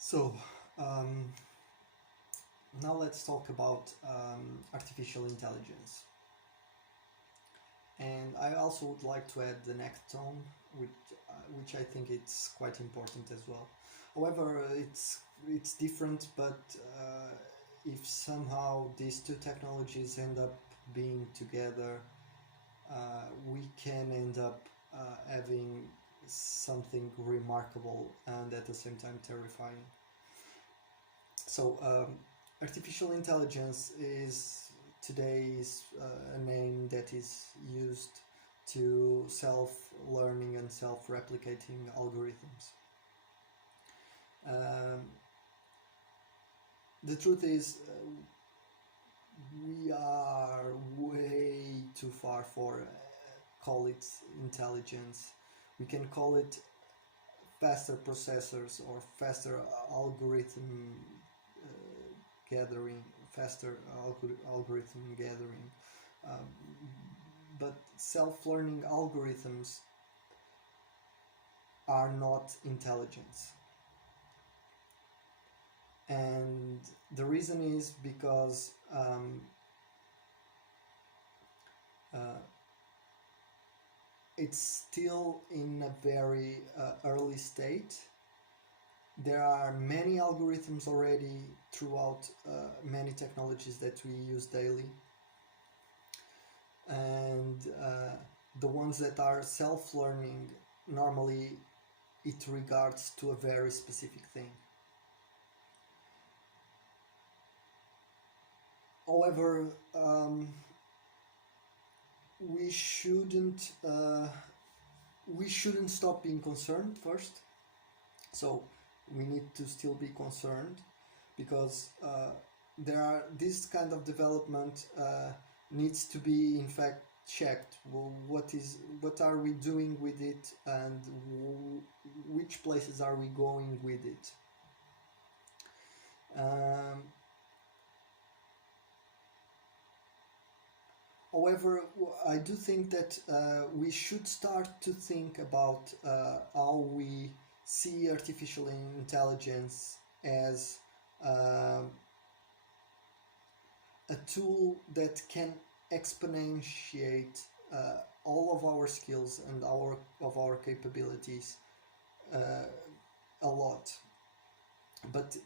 So, um, now let's talk about artificial intelligence. And I also would like to add the next tone, which I think it's quite important as well. However, it's different, but if somehow these two technologies end up being together, we can end up having something remarkable and at the same time terrifying. So, artificial intelligence is today's a name that is used to self-learning and self-replicating algorithms. Um, the truth is, we are way too far for call it intelligence. We can call it faster processors or faster algorithm gathering, faster algorithm gathering. Um, but self-learning algorithms are not intelligence. And the reason is because uh, it's still in a very early state. There are many algorithms already throughout many technologies that we use daily, and the ones that are self-learning, normally it regards to a very specific thing. However, we shouldn't we shouldn't stop being concerned first. So we need to still be concerned because there are this kind of development needs to be in fact checked. Well, what are we doing with it, and which places are we going with it? Um, However, I do think that we should start to think about how we see artificial intelligence as uh, a tool that can exponentiate all of our skills and our capabilities uh, a lot. But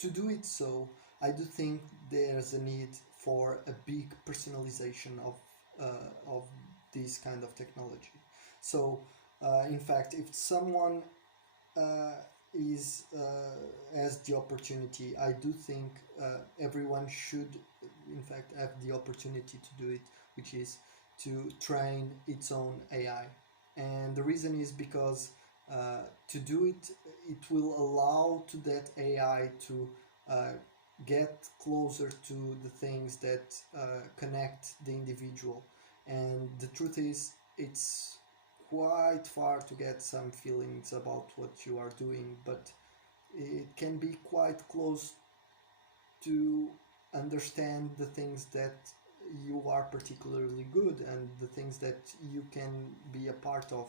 to do it so, I do think there's a need for a big personalization of this kind of technology. So, in fact, if someone uh, is has the opportunity, I do think everyone should, in fact, have the opportunity to do it, which is to train its own AI. And the reason is because to do it, it will allow to that AI to uh, get closer to the things that connect the individual. And the truth is, it's quite far to get some feelings about what you are doing, but it can be quite close to understand the things that you are particularly good and the things that you can be a part of,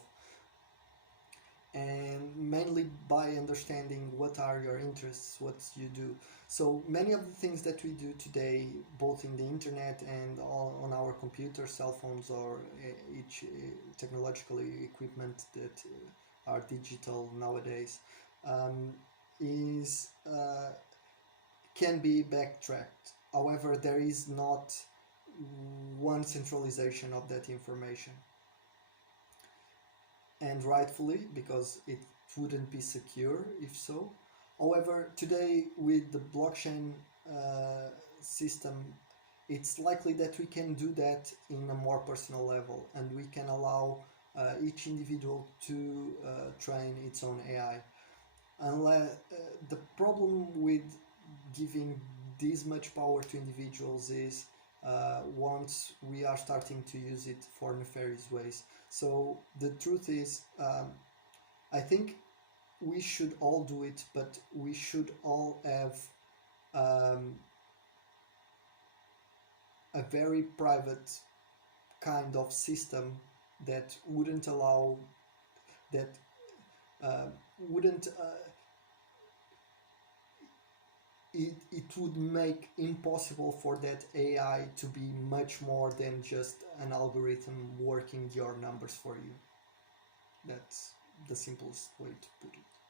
and mainly by understanding what are your interests, what you do. So many of the things that we do today, both in the internet and on our computers, cell phones, or each technological equipment that are digital nowadays, um, is can be backtracked. However, there is not one centralization of that information, and rightfully, because it wouldn't be secure if so. However, today with the blockchain uh, system, it's likely that we can do that in a more personal level, and we can allow each individual to train its own AI. Unless the problem with giving this much power to individuals is once we are starting to use it for nefarious ways. So the truth is, I think we should all do it, but we should all have um, a very private kind of system that wouldn't allow that uh, wouldn't it would make impossible for that AI to be much more than just an algorithm working your numbers for you. That's the simplest way to put it.